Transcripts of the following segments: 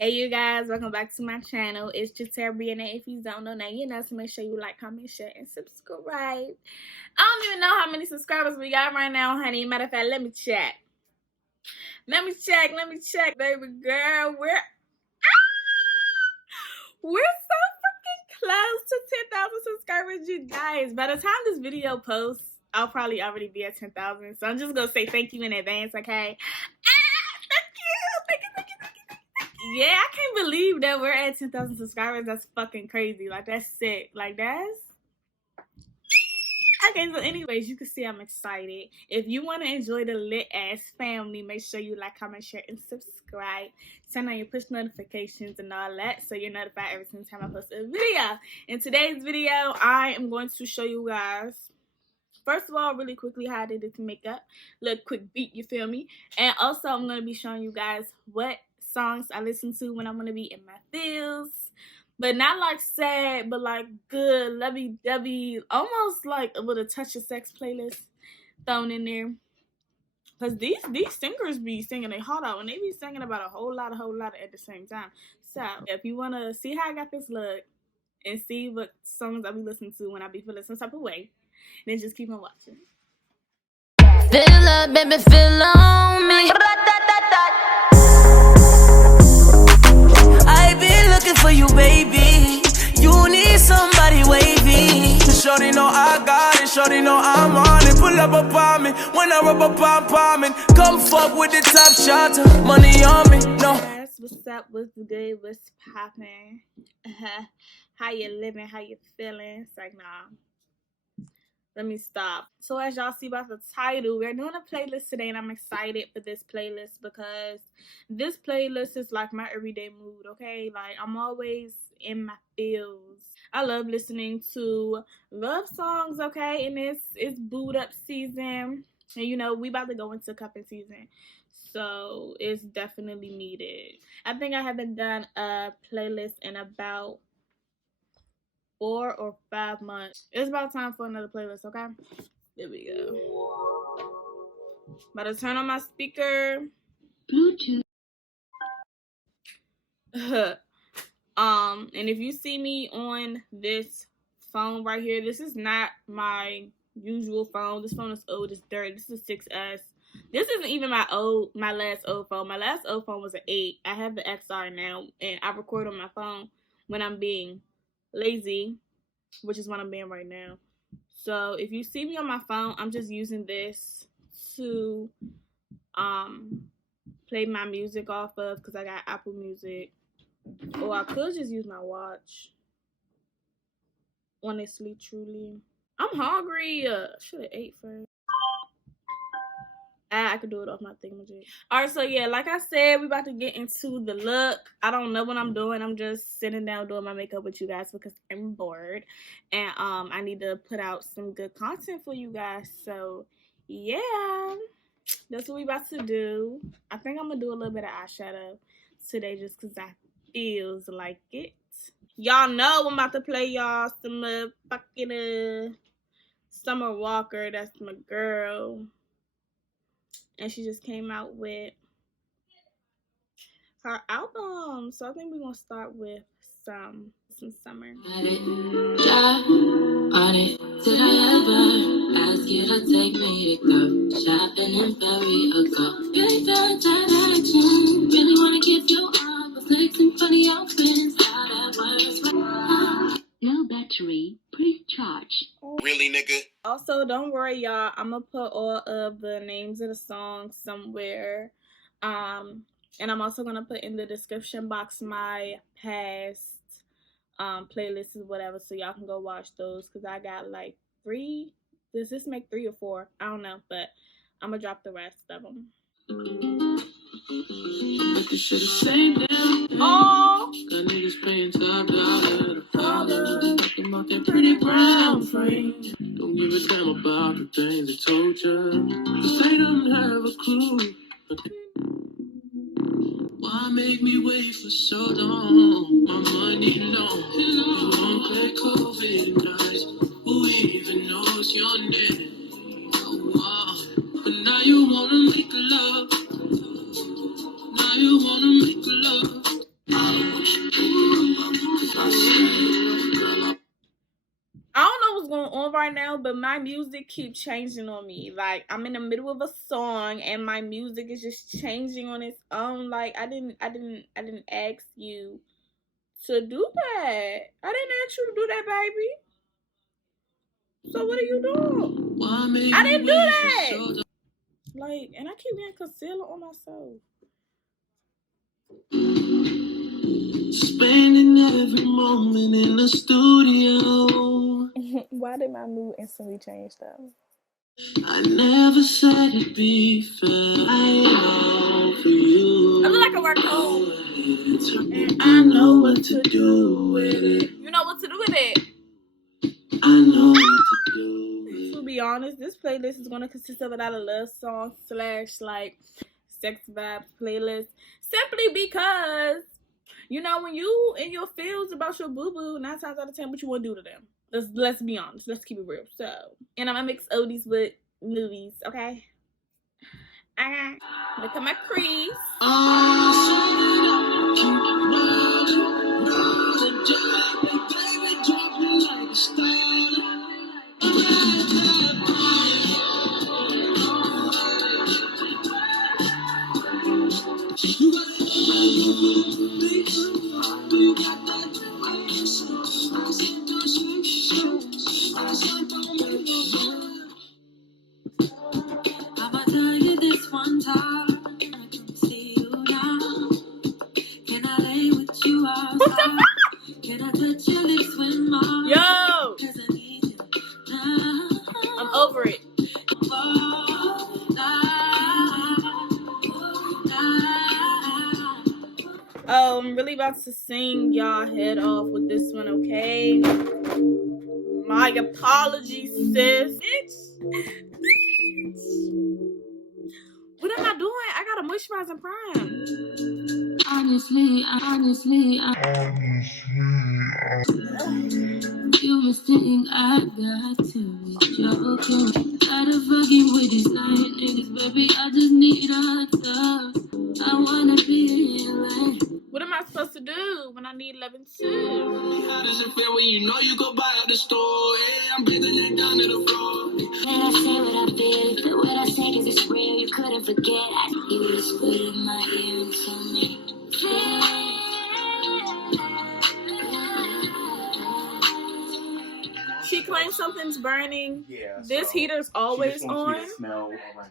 Hey you guys, welcome back to my channel. It's Jaterra Bria'Na. If you don't know now, you know, so make sure you like, comment, share, and subscribe. I don't even know how many subscribers we got right now, honey. Matter of fact, let me check. Let me check, baby girl. We're so freaking close to 10,000 subscribers, you guys. By the time this video posts, I'll probably already be at 10,000. So I'm just gonna say thank you in advance, okay? Yeah, I can't believe that we're at 10,000 subscribers. That's fucking crazy. Like, that's sick. Like, that's... Okay, so anyways, you can see I'm excited. If you want to enjoy the lit-ass family, make sure you like, comment, share, and subscribe. Turn on your push notifications and all that so you're notified every single time I post a video. In today's video, I am going to show you guys, first of all, really quickly how I did this makeup. Little quick beat, you feel me? And also, I'm going to be showing you guys what songs I listen to when I'm gonna be in my feels, but not like sad, but like good, lovey-dovey, almost like with a touch of sex playlist thrown in there. Cause these singers be singing a heart out, and they be singing about a whole lot at the same time. So if you wanna see how I got this look and see what songs I be listening to when I be feeling some type of way, then just keep on watching. Fill up, baby, fill on me. For you, baby, you need somebody wavy. Shorty know I got it, shorty know I'm on it. Pull up upon me when I rub up on palming. Come fuck with the top shot, money on me. No. Yes, what's up? What's good? What's poppin'? How you living? How you feeling? It's like, nah. Let me stop. So as y'all see by the title, we're doing a playlist today, and I'm excited for this playlist because this playlist is like my everyday mood, okay? Like, I'm always in my feels. I love listening to love songs, okay? And it's boot up season, and you know, we about to go into cupping season, so it's definitely needed. I think I haven't done a playlist in about 4 or 5 months. It's about time for another playlist, okay? There we go. About to turn on my speaker. Bluetooth. And if you see me on this phone right here, this is not my usual phone. This phone is old as dirt. This is a 6S. This isn't even my last old phone. My last old phone was an 8. I have the XR now, and I record on my phone when I'm being lazy, which is what I'm being right now. So if you see me on my phone, I'm just using this to play my music off of because I got Apple Music. Or I could just use my watch. Honestly, truly. I'm hungry. Should have ate first. I could do it off my thingamajig. Alright, so yeah, like I said, we about to get into the look. I don't know what I'm doing. I'm just sitting down doing my makeup with you guys because I'm bored. And I need to put out some good content for you guys. So yeah, that's what we about to do. I think I'm gonna do a little bit of eyeshadow today just because I feels like it. Y'all know I'm about to play y'all some fucking Summer Walker. That's my girl. And she just came out with her album. So I think we're going to start with some summer. Did I ever ask you to take me to go shopping in Paris? Really bad direction. Really want to give you all the flex in front of your friends. How that works. No battery. Please charge. Really, nigga? Also, don't worry, y'all. I'm going to put all of the names of the songs somewhere. And I'm also going to put in the description box my past playlists or whatever, so y'all can go watch those. Because I got like 3. Does this make 3 or 4? I don't know. But I'm going to drop the rest of them. Oh! Got niggas paying top dollar at a parlor. Talking about that pretty brown frame. Don't give a damn about the things they told you. Cause they don't have a clue. Why make me wait for so long? My money long. You won't play COVID nights. Who even knows your name? Oh, but now you wanna make love. Now you wanna make love. right now, but my music keeps changing on me. Like, I'm in the middle of a song and my music is just changing on its own. Like, I didn't ask you to do that. I didn't ask you to do that, baby. So what are you doing? I didn't do that. Like, and I keep getting concealer on myself. Spending every moment in the studio. Why did my mood instantly change though? I never said it'd be fair. I love you. I look like a raccoon. And I know what to do with it. You know what to do with it. I know what to do with it. To be honest, this playlist is gonna consist of a lot of love songs / like sex vibes playlist. Simply because, you know, when you in your feels about your boo-boo, 9 times out of 10, what you want to do to them? Let's be honest. Let's keep it real. So, and I'm gonna mix oldies with movies, okay? Okay. Look at my crease. I'm over it. I'm really about to sing y'all head off with this one, okay? My apologies, sis. Bitch. What am I doing? I gotta moisturize and prime. Honestly, you must think I got to joking. Tired of fucking with these lying niggas, baby. I just need a touch. I wanna be like. What am I supposed to do when I need loving too? How does it feel when you know you go buy at the store? Hey, I'm breathing it down to the floor. When I say what I feel, what I say cause it's real, you couldn't forget. You whispered in my ear and told me. She claims something's burning. Yeah. This so heater's always she just wants on. me to smell around.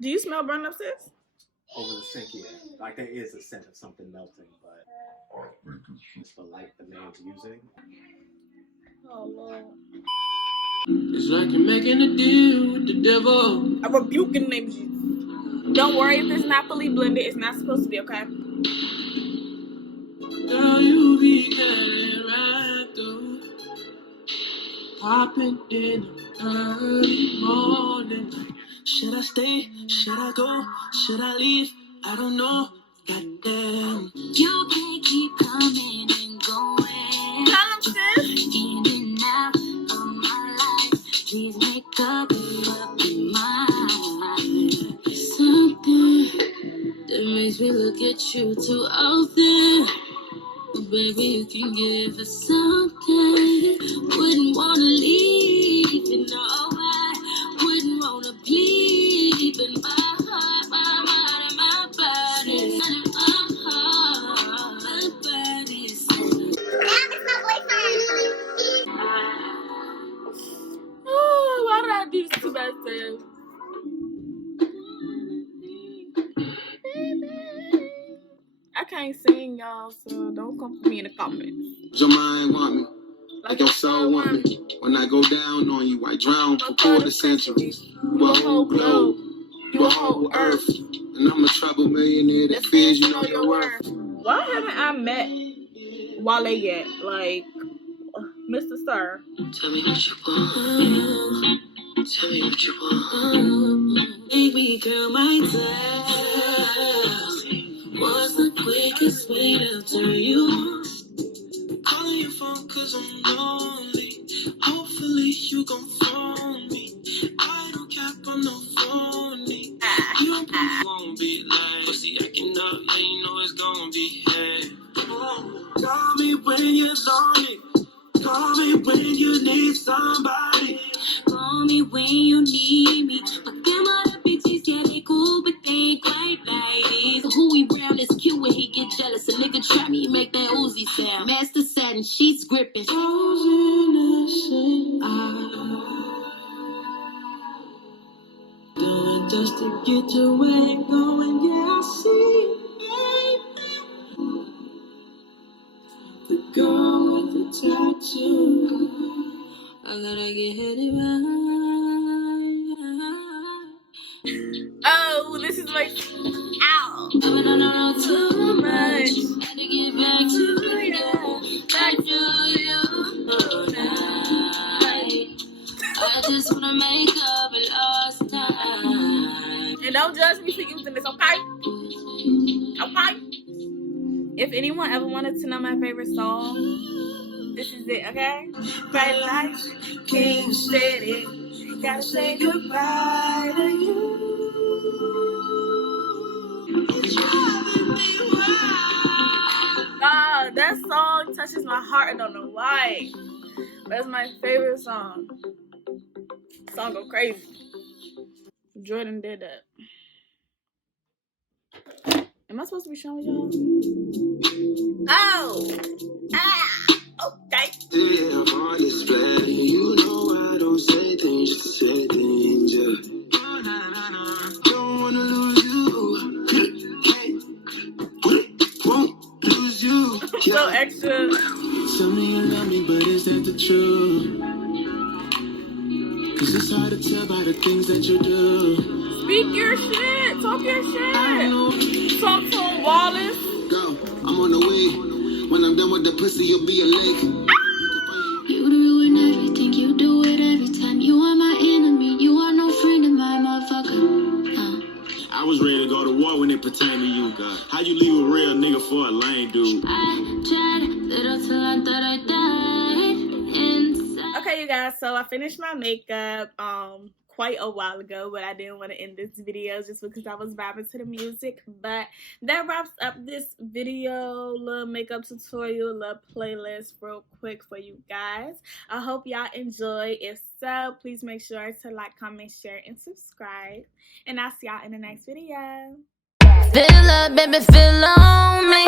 Do you smell burn up, sis? Over the sink, yeah. Like there is a scent of something melting, but it's for like the man's using. Oh Lord. It's like you're making a deal with the devil. I rebuke in the name of Jesus. Don't worry if it's not fully blended. It's not supposed to be, okay? Girl, you be getting right through. Popping in the early morning. Should I stay? Should I go? Should I leave? I don't know. Goddamn. You can't keep coming and going. Tell him, sis. In and out of my life. Please make up in my mind. Something that makes me look at you too often. Baby, you can give us something. Wouldn't wanna leave, and no, I wouldn't wanna bleed. But my heart, my mind, and my body, my body's. Oh, why did I do this to myself? I can't sing, y'all, so don't come for me in the comments. Your mind want me, like your soul want me. When I go down on you, I drown for quarter centuries. You a whole globe, you a whole earth, and I'm a trouble millionaire that fears you know your worth. Why haven't I met Wale yet? Like, Mr. Sir. Tell me what you want. Tell me what you want. Baby girl, my tell. What's the quickest way to turn you on? Calling your phone cause I'm lonely. Hopefully you gon' phone me. I don't cap on no phony. You won't be like pussy acting up, yeah, you know it's gon' be hey. Call me when you're lonely. Call me when you need somebody. me when you need me. But them other bitches, yeah, they cool, but they ain't quite ladies. So who we round is cute when he get jealous. A nigga trap me, make that Uzi sound. Master satin, sheets gripping. Doing just to get your way going, yeah, I see. The girl with the tattoo. I gotta get it right. Oh, this is like, ow. No, too much. Had to get back to you. Back to you. Tonight. I just wanna make up a lost time. And don't judge me for using this, okay? Okay? If anyone ever wanted to know my favorite song, this is it, okay? Bright lights, King City. Gotta say goodbye to you. God, that song touches my heart. I don't know why. That's my favorite song. Song go crazy. Jordan did that. Am I supposed to be showing y'all? Oh! Ah! Okay. Yeah, I'm on display. You know I don't say things just to say things, yeah. Don't wanna lose you. Won't lose you. So extra. Tell me you love me, but is that the truth? Cause it's hard to tell by the things that you do. Speak your shit. Talk your shit. Talk to him, Wallace. Go, I'm on the way. When I'm done with the pussy, you'll be a lake. You ruin everything, you do it every time. You are my enemy, you are no friend of mine, motherfucker. I was ready to go to war when it pertained to you, God. How you leave a real nigga for a lame dude? I tried little till I thought I died inside. Okay, you guys, so I finished my makeup quite a while ago, but I didn't want to end this video just because I was vibing to the music. But that wraps up this video, little makeup tutorial, little playlist real quick for you guys. I hope y'all enjoy. If so, please make sure to like, comment, share, and subscribe. And I'll see y'all in the next video. Fill up, baby, fill on me.